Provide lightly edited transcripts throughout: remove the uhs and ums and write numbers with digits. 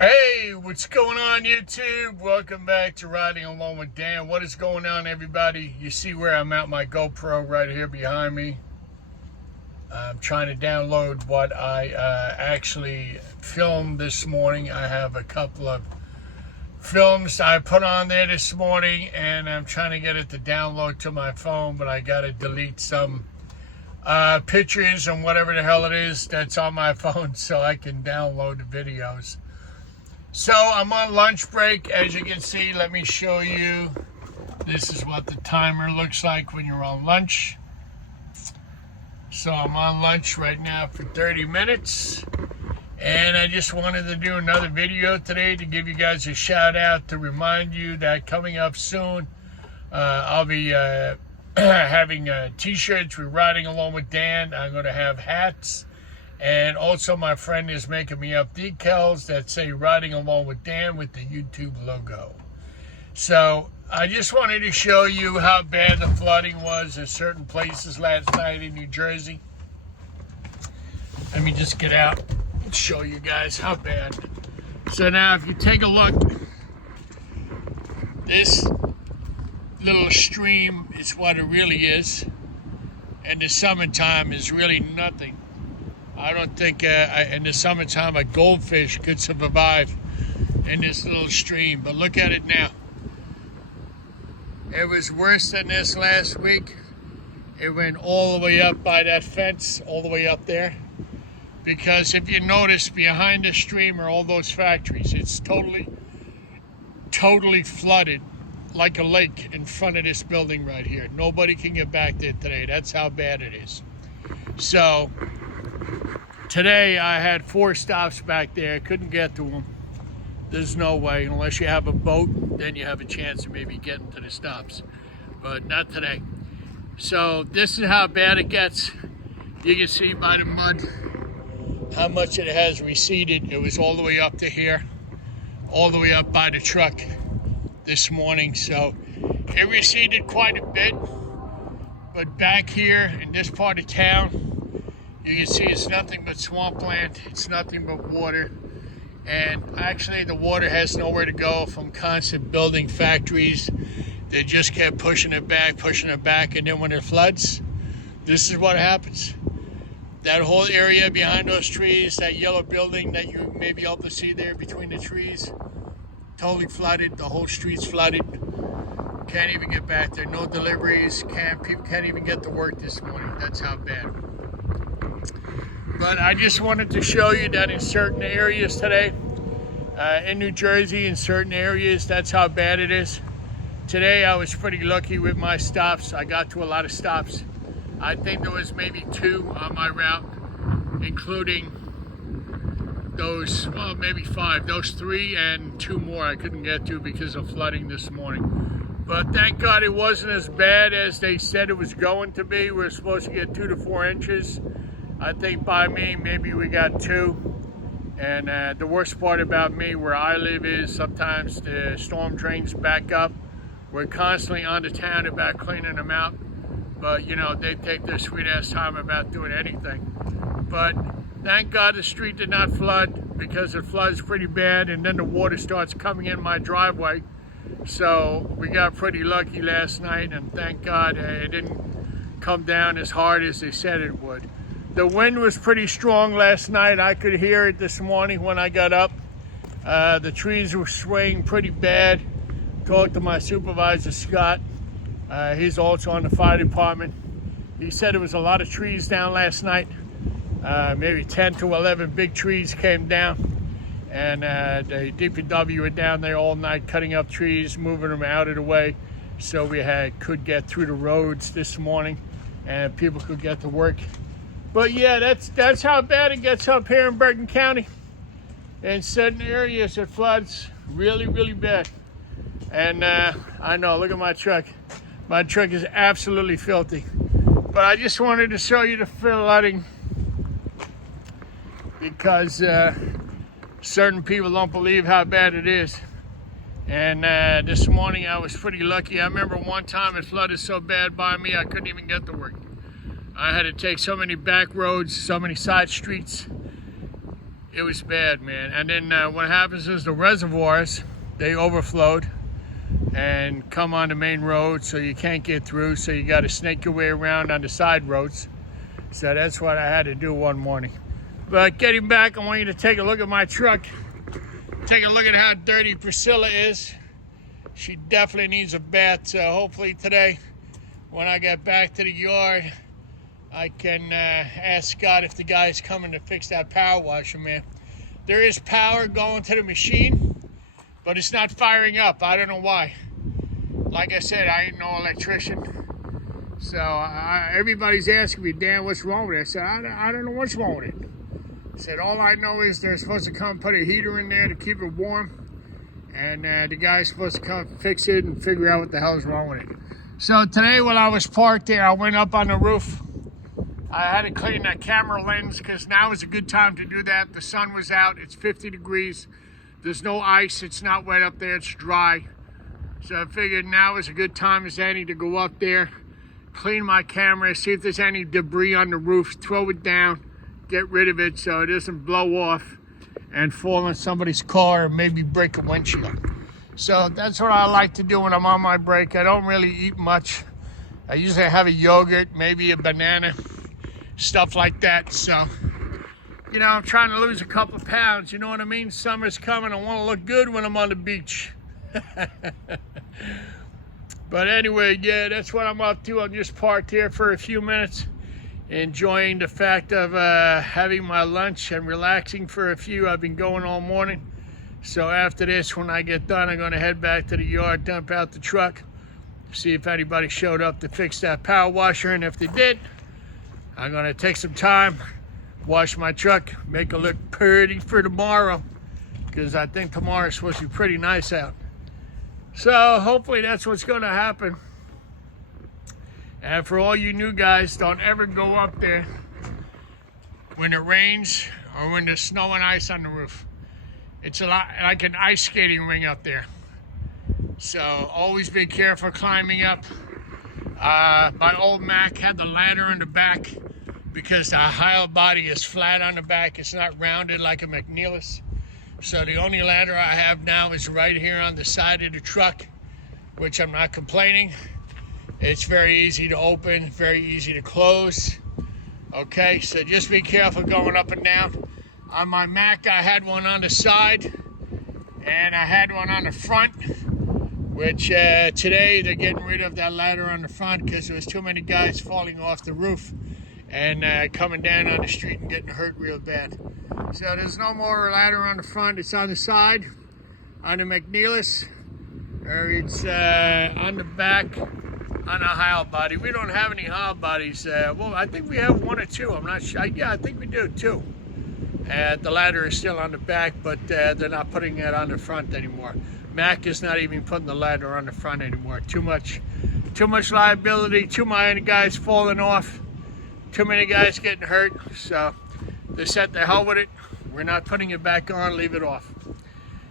Hey, what's going on, YouTube? Welcome back to Riding Along with Dan. What is going on, everybody? You see where I'm at my GoPro right here behind me. I'm trying to download what I actually filmed this morning. I have a couple of films I put on there this morning, and I'm trying to get it to download to my phone, but I got to delete some pictures and whatever the hell it is that's on my phone so I can download the videos. So I'm on lunch break. As you can see, let me show you. This is what the timer looks like when you're on lunch. So I'm on lunch right now for 30 minutes. And I just wanted to do another video today to give you guys a shout out to remind you that coming up soon, I'll be having t-shirts with Riding Along with Dan. I'm going to have hats. And also my friend is making me up decals that say Riding Along with Dan with the YouTube logo. So I just wanted to show you how bad the flooding was in certain places last night in New Jersey. Let me just get out and show you guys how bad. So now if you take a look, this little stream is what it really is. And the summertime is really nothing. I don't think in the summertime a goldfish could survive in this little stream. But look at it now. It was worse than this last week. It went all the way up by that fence, all the way up there. Because if you notice, behind the stream are all those factories. It's totally flooded like a lake in front of this building right here. Nobody can get back there today. That's how bad it is. So today I had 4 stops back there. Couldn't get to them. There's no way. Unless you have a boat, then you have a chance of maybe getting to the stops. But not today. So this is how bad it gets. You can see by the mud how much it has receded. It was all the way up to here. All the way up by the truck this morning. So it receded quite a bit. But back here in this part of town, you can see it's nothing but swampland. It's nothing but water. And actually the water has nowhere to go from constant building factories. They just kept pushing it back. And then when it floods, this is what happens. That whole area behind those trees, that yellow building that you may be able to see there between the trees, totally flooded. The whole street's flooded. Can't even get back there. No deliveries. People can't even get to work this morning. That's how bad. But I just wanted to show you that in certain areas today, in New Jersey, in certain areas, that's how bad it is. Today I was pretty lucky with my stops. I got to a lot of stops. I think there was maybe 2 on my route, including those, well, maybe 5. Those 3 and 2 more I couldn't get to because of flooding this morning. But thank God it wasn't as bad as they said it was going to be. We're supposed to get 2 to 4 inches. I think by me, maybe we got 2. And the worst part about me, where I live, is sometimes the storm drains back up. We're constantly on the town about cleaning them out. But, you know, they take their sweet-ass time about doing anything. But thank God the street did not flood, because it floods pretty bad, and then the water starts coming in my driveway. So we got pretty lucky last night, and thank God it didn't come down as hard as they said it would. The wind was pretty strong last night. I could hear it this morning when I got up. The trees were swaying pretty bad. Talked to my supervisor, Scott. He's also on the fire department. He said there was a lot of trees down last night. Maybe 10 to 11 big trees came down. And the DPW were down there all night cutting up trees, moving them out of the way, so we could get through the roads this morning and people could get to work. But yeah, that's how bad it gets up here in Bergen County. In certain areas it floods really, really bad. And I know, look at my truck. My truck is absolutely filthy. But I just wanted to show you the flooding because certain people don't believe how bad it is. And this morning I was pretty lucky. I remember one time it flooded so bad by me I couldn't even get to work. I had to take so many back roads, so many side streets, It was bad, man. And then what happens is the reservoirs, they overflowed and come on the main road, so you can't get through, so you got to snake your way around on the side roads. So that's what I had to do one morning. But getting back, I want you to take a look at my truck. Take a look at how dirty Priscilla is. She definitely needs a bath, so hopefully today, when I get back to the yard, I can ask Scott if the guy's coming to fix that power washer, man. There is power going to the machine, but it's not firing up. I don't know why. Like I said, I ain't no electrician. So everybody's asking me, Dan, what's wrong with it? I said, I don't know what's wrong with it. I said, all I know is they're supposed to come put a heater in there to keep it warm. And the guy's supposed to come fix it and figure out what the hell's wrong with it. So today while I was parked there, I went up on the roof. I had to clean that camera lens because now is a good time to do that. The sun was out, it's 50 degrees. There's no ice, it's not wet up there, it's dry. So I figured now is a good time as any to go up there, clean my camera, see if there's any debris on the roof, throw it down, get rid of it so it doesn't blow off and fall on somebody's car or maybe break a windshield. So that's what I like to do when I'm on my break. I don't really eat much. I usually have a yogurt, maybe a banana, stuff like that. So, you know, I'm trying to lose a couple of pounds. You know what I mean? Summer's coming. I want to look good when I'm on the beach. But anyway, yeah, that's what I'm up to. I'm just parked here for a few minutes, enjoying the fact of having my lunch and relaxing for a few. I've been going all morning. So after this, when I get done, I'm going to head back to the yard, dump out the truck, see if anybody showed up to fix that power washer. And if they did, I'm going to take some time, wash my truck, make it look pretty for tomorrow, because I think tomorrow's supposed to be pretty nice out. So hopefully that's what's going to happen. And for all you new guys, don't ever go up there when it rains or when there's snow and ice on the roof. It's a lot like an ice skating ring up there. So always be careful climbing up. My old Mac had the ladder on the back because the Heil body is flat on the back. It's not rounded like a McNeilus. So the only ladder I have now is right here on the side of the truck, which I'm not complaining. It's very easy to open, very easy to close. Okay, so just be careful going up and down. On my Mac, I had one on the side and I had one on the front, which today they're getting rid of that ladder on the front because there was too many guys falling off the roof and coming down on the street and getting hurt real bad. So there's no more ladder on the front. It's on the side, on the McNeilus, or it's on the back on a Heil body. We don't have any Heil bodies. Well, I think we have one or two. I'm not sure. Yeah, I think we do too. The ladder is still on the back, but they're not putting it on the front anymore. Mac is not even putting the ladder on the front anymore. Too much liability, too many guys falling off, too many guys getting hurt. So they said the hell with it. We're not putting it back on, leave it off.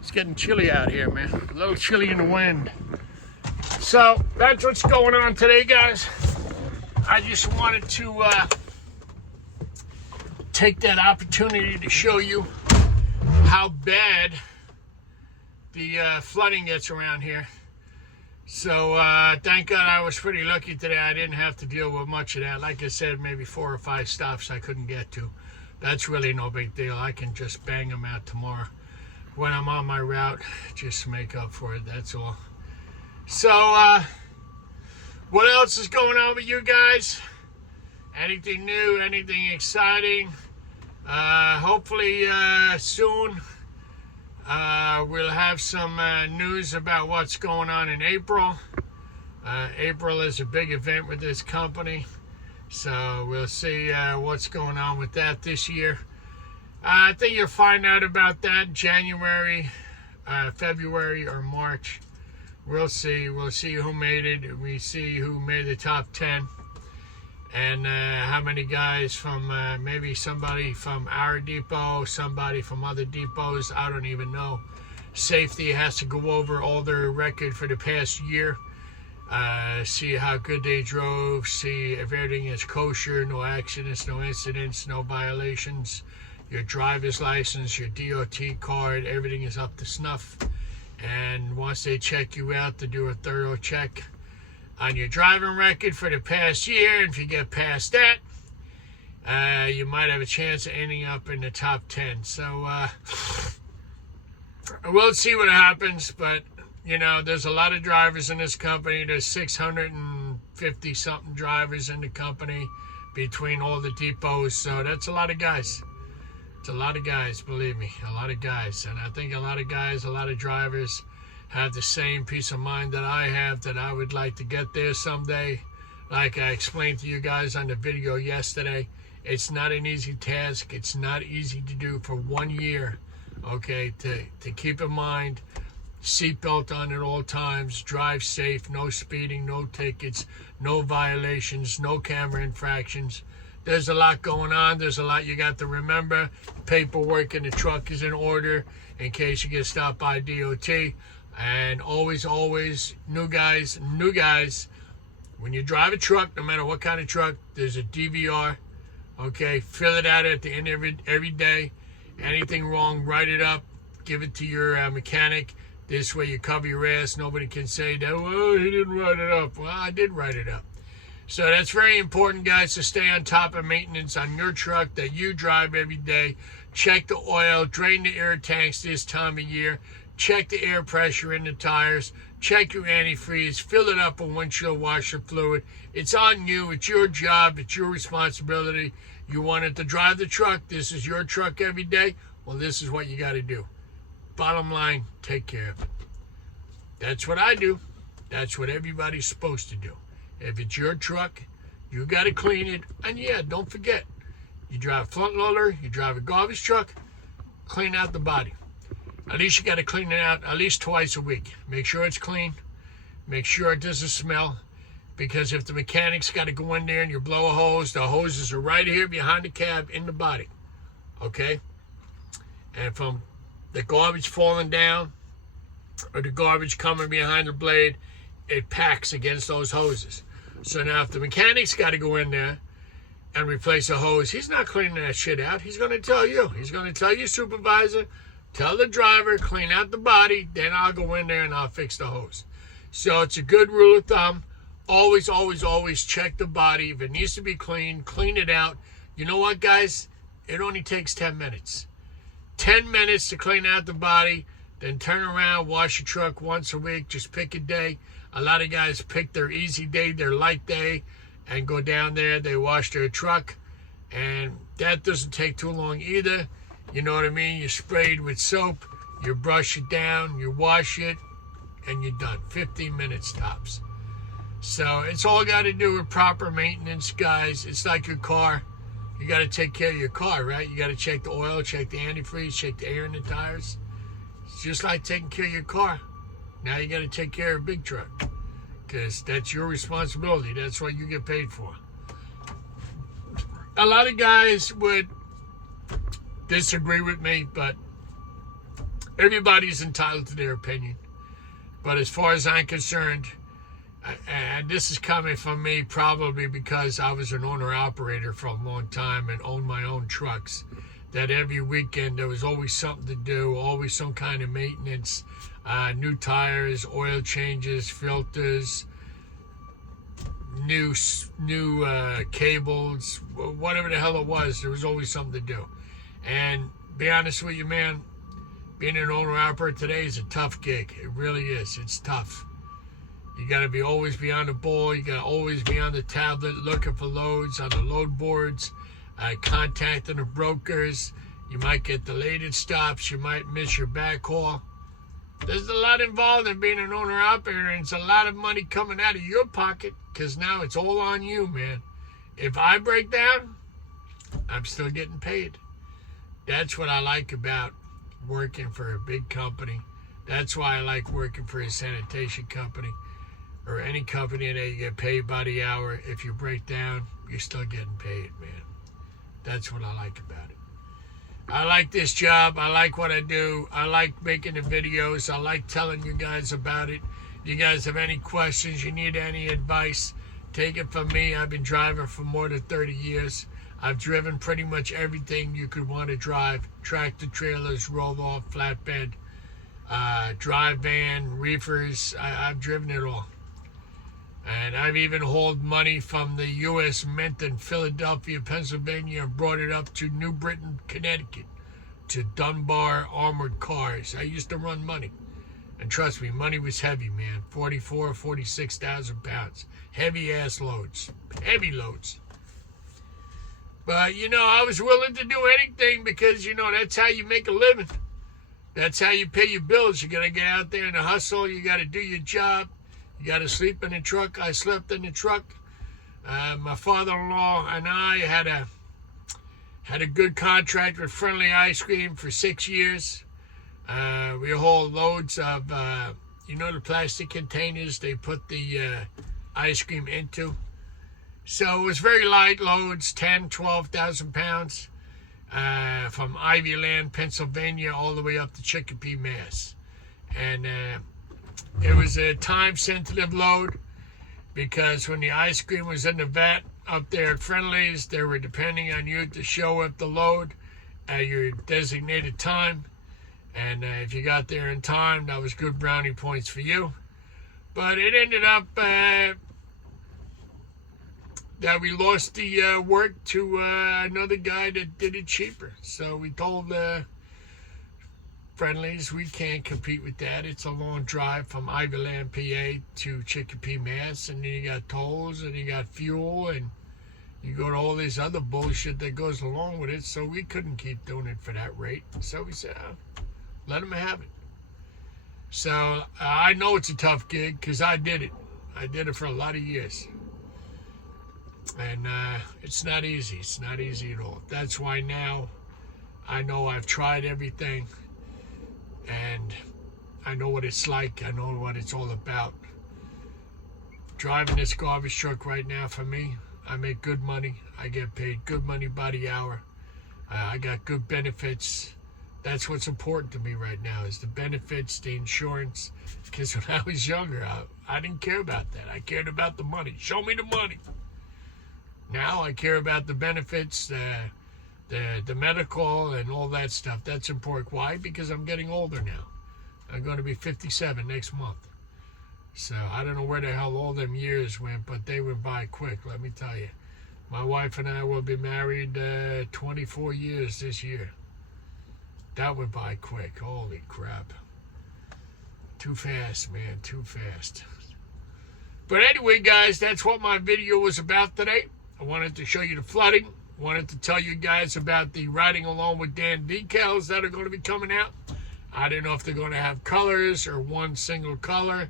It's getting chilly out here, man. A little chilly in the wind. So that's what's going on today, guys. I just wanted to take that opportunity to show you how bad the flooding gets around here. So thank God I was pretty lucky today. I didn't have to deal with much of that. Like I said, maybe 4 or 5 stops I couldn't get to. That's really no big deal. I can just bang them out tomorrow when I'm on my route, just to make up for it, that's all. So what else is going on with you guys? Anything new, anything exciting? Hopefully soon we'll have some news about what's going on in April. April is a big event with this company, so we'll see what's going on with that this year. I think you'll find out about that January, February, or March. We'll see. We'll see who made it. We see who made the top 10. And how many guys from maybe somebody from our depot, somebody from other depots, I don't even know. Safety has to go over all their record for the past year. See how good they drove, see if everything is kosher, no accidents, no incidents, no violations. your driver's license, your DOT card, everything is up to snuff. And once they check you out, to do a thorough check on your driving record for the past year. And if you get past that, you might have a chance of ending up in the top 10. So we'll see what happens. But, you know, there's a lot of drivers in this company. There's 650-something drivers in the company between all the depots. So that's a lot of guys. It's a lot of guys, believe me, a lot of guys. And I think a lot of guys, a lot of drivers have the same peace of mind that I have, that I would like to get there someday. Like I explained to you guys on the video yesterday, it's not an easy task. It's not easy to do for 1 year, okay, to keep in mind, seatbelt on at all times, drive safe, no speeding, no tickets, no violations, no camera infractions. There's a lot going on. There's a lot you got to remember. Paperwork in the truck is in order in case you get stopped by DOT. And always, new guys, when you drive a truck, no matter what kind of truck, there's a DVR. Okay, fill it out at the end of every day. Anything wrong, write it up. Give it to your mechanic. This way you cover your ass. Nobody can say that, well, he didn't write it up. Well, I did write it up. So that's very important, guys, to stay on top of maintenance on your truck that you drive every day. Check the oil, drain the air tanks this time of year. Check the air pressure in the tires. Check your antifreeze. Fill it up with windshield washer fluid. It's on you. It's your job. It's your responsibility. You wanted to drive the truck. This is your truck every day. Well, this is what you got to do. Bottom line, take care of it. That's what I do. That's what everybody's supposed to do. If it's your truck, you got to clean it. And yeah, don't forget, you drive a front loader, you drive a garbage truck, clean out the body. At least you got to clean it out at least twice a week. Make sure it's clean. Make sure it doesn't smell. Because if the mechanic's got to go in there and you blow a hose, the hoses are right here behind the cab in the body. Okay? And from the garbage falling down or the garbage coming behind the blade, it packs against those hoses. So now if the mechanic's got to go in there and replace a hose, he's not cleaning that shit out. He's going to tell you. He's going to tell your supervisor, tell the driver, clean out the body, then I'll go in there and I'll fix the hose. So it's a good rule of thumb. Always check the body. If it needs to be cleaned, clean it out. You know what, guys? It only takes 10 minutes. 10 minutes to clean out the body, then turn around, wash your truck once a week. Just pick a day. A lot of guys pick their easy day, their light day, and go down there. They wash their truck, and that doesn't take too long either. You know what I mean? You spray it with soap, you brush it down, you wash it, and you're done. 15 minutes tops. So it's all got to do with proper maintenance, guys. It's like your car. You got to take care of your car, right? You got to check the oil, check the antifreeze, check the air in the tires. It's just like taking care of your car. Now you got to take care of a big truck because that's your responsibility. That's what you get paid for. A lot of guys would disagree with me, but everybody's entitled to their opinion. But as far as I'm concerned, and this is coming from me probably because I was an owner-operator for a long time and owned my own trucks, that every weekend there was always something to do, always some kind of maintenance, new tires, oil changes, filters, new cables, whatever the hell it was, there was always something to do. And be honest with you, man, being an owner-operator today is a tough gig. It really is. It's tough. You got to always be on the ball. You got to always be on the tablet looking for loads on the load boards, contacting the brokers. You might get delayed at stops. You might miss your backhaul. There's a lot involved in being an owner-operator, and it's a lot of money coming out of your pocket because now it's all on you, man. If I break down, I'm still getting paid. That's what I like about working for a big company. That's why I like working for a sanitation company or any company that you get paid by the hour. If you break down, you're still getting paid, man. That's what I like about it. I like this job. I like what I do. I like making the videos. I like telling you guys about it. If you guys have any questions, you need any advice, take it from me. I've been driving for more than 30 years. I've driven pretty much everything you could want to drive. Tractor trailers, roll-off, flatbed, drive van, reefers. I've driven it all. And I've even hauled money from the U.S. Mint in Philadelphia, Pennsylvania, and brought it up to New Britain, Connecticut, to Dunbar Armored Cars. I used to run money. And trust me, money was heavy, man. 46,000 pounds. Heavy-ass loads. Heavy loads. But, you know, I was willing to do anything because, you know, that's how you make a living. That's how you pay your bills. You got to get out there and hustle. You got to do your job. You got to sleep in the truck. I slept in the truck. My father-in-law and I had a good contract with Friendly Ice Cream for 6 years. We hauled loads of, you know, the plastic containers they put the ice cream into. So it was very light loads, 10, 12,000 pounds, from Ivyland, Pennsylvania, all the way up to Chicopee, Mass. And it was a time-sensitive load because when the ice cream was in the vat up there at Friendly's, they were depending on you to show up the load at your designated time. And if you got there in time, that was good brownie points for you. But it ended up that we lost the work to another guy that did it cheaper. So we told Friendly's we can't compete with that. It's a long drive from Ivyland, PA to Chicopee, Mass. And then you got tolls and you got fuel and you got all this other bullshit that goes along with it. So we couldn't keep doing it for that rate. So we said, let them have it. So I know it's a tough gig because I did it. I did it for a lot of years. And it's not easy. It's not easy at all. That's why now I know I've tried everything. And I know what it's like. I know what it's all about. Driving this garbage truck right now for me, I make good money. I get paid good money by the hour. I got good benefits. That's what's important to me right now is the benefits, the insurance. Because when I was younger, I didn't care about that. I cared about the money. Show me the money. Now I care about the benefits, the medical and all that stuff. That's important. Why? Because I'm getting older now. I'm going to be 57 next month. So I don't know where the hell all them years went, but they went by quick, let me tell you. My wife and I will be married 24 years this year. That went by quick. Holy crap. Too fast, man. Too fast. But anyway, guys, that's what my video was about today. I wanted to show you the flooding. Wanted to tell you guys about the Riding Along with Dan decals that are going to be coming out. I don't know if they're going to have colors or one single color.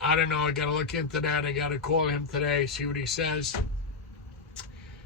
I don't know. I got to look into that. I got to call him today, see what he says.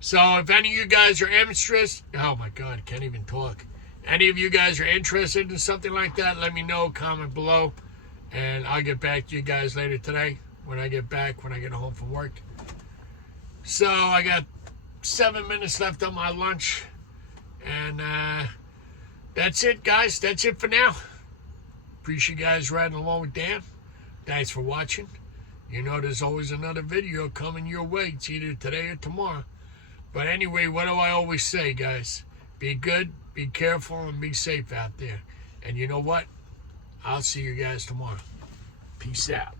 So if any of you guys are interested, oh my God, can't even talk. Any of you guys are interested in something like that, let me know, comment below. And I'll get back to you guys later today when I get back, when I get home from work. So I got 7 minutes left on my lunch. And that's it, guys. That's it for now. Appreciate you guys riding along with Dan. Thanks for watching. You know there's always another video coming your way. It's either today or tomorrow. But anyway, what do I always say, guys? Be good, be careful, and be safe out there. And you know what? I'll see you guys tomorrow. Peace out.